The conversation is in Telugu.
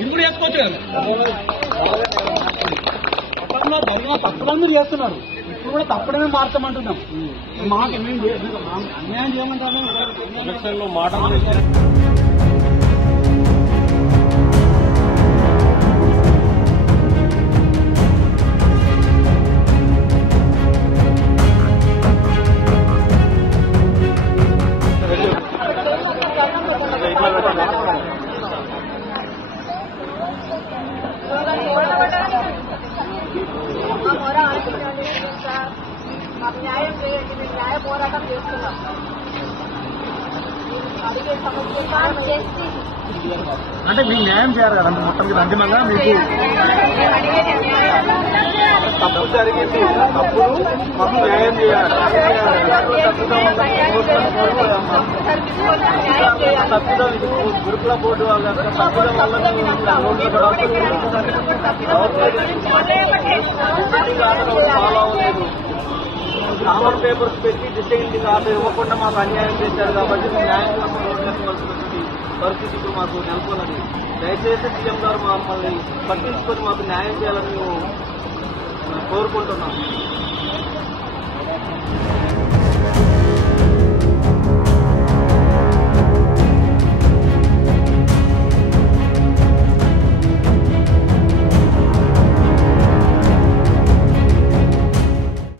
ఇది కూడా చేసుకోవచ్చు కదా. అప్పట్లో జరిగిన తప్పులను మీరు చేస్తున్నారు, ఇప్పుడు కూడా తప్పుడమే మార్చమంటున్నాం. మాకు అన్యాయం చేయమంటారు. ఎలక్షన్లో మాటలు మాకు న్యాయం చేయండి, మేము న్యాయ పోరాటం చేస్తున్నాం. అడిగే సమస్య అంటే మీకు న్యాయం చేయాలి కదా, మొత్తం అంతిమంగా మీకు తప్పు జరిగింది, తప్పు మాకు న్యాయం చేయాలి. గురుకుల బోర్డు వాళ్ళ తప్పుల వల్ల కామన్ పేపర్స్ పెట్టి డిస్టింగ్ ఆర్డర్ ఇవ్వకుండా మాకు అన్యాయం చేశారు కాబట్టి న్యాయం పరిస్థితి ఇప్పుడు మాకు నెలకొన్నది. దయచేసి సీఎం గారు మమ్మల్ని పట్టించుకొని మాకు న్యాయం చేయాలని మేము కోరుకుంటున్నాం.